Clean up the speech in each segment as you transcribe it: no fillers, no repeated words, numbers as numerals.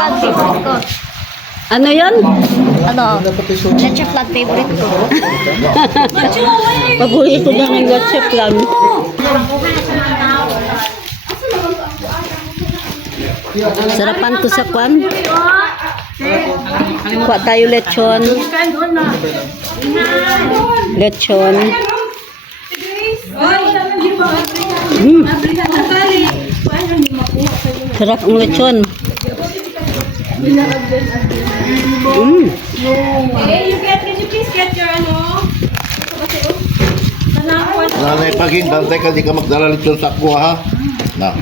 flag favorite ko. Ano yun? Ano? Leche flag favorite ko. Paborito ko ng leche flan. Sarapan to sa kwan. Kuha tayo lechon. Lechon. Sarap ang lechon. Can you please get your ano? Nanay paging, bantay ka, di ka magdala lechon sa kuha, ha? Na.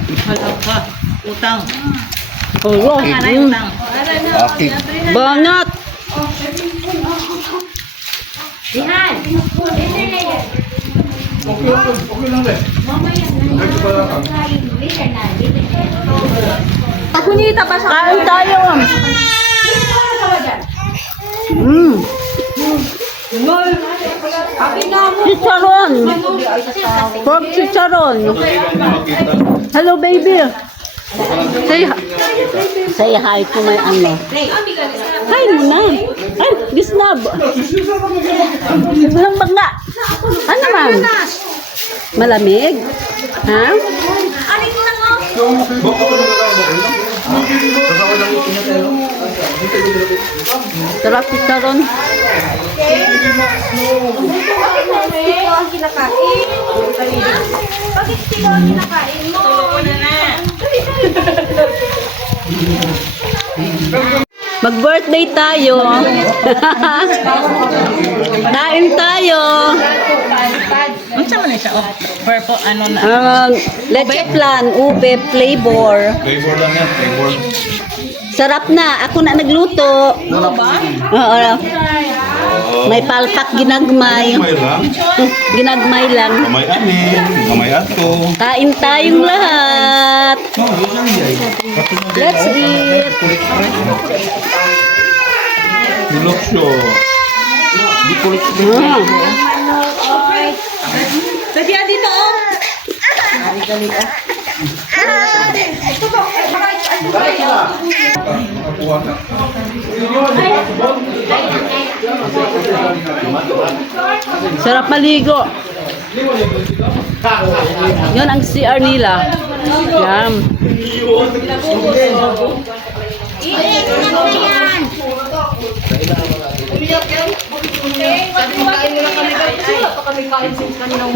Utang. Oh, Utang. Aki. banat. Dihan! Pagunita pa siya. Kain tayo. Chicharon. Pork chicharon. Hello, baby. Say hi to my ano. Hi muna. Ay, gisnab. Walang bangga. Ano man? Malamig? Ha? Alit na mo. Sarap chicharon. Ito ang kinakain. Bakit ito ang kinakain mo? Mag-birthday tayo. Kain tayo. Ano sa man siya? Purple, ano na? Leche flan, ube, flavor. Flavor lang yan, flavor. Sarap na. Ako na nagluto. Ano ba? Oo. May palpak ginagmay. Kamay lang. Ginagmay lang. Kamay amin. Kamay ato. Kain tayong lahat. Let's eat. Bulok siya. Di kulit Mm. Pwede yan dito, oh. Sarap maligo. Yun ang CR nila. Yan.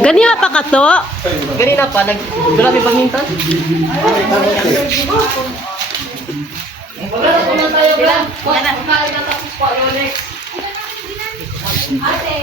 Ganiha pa ka to? Ganina pa, nag-grabe pamintas. Ate,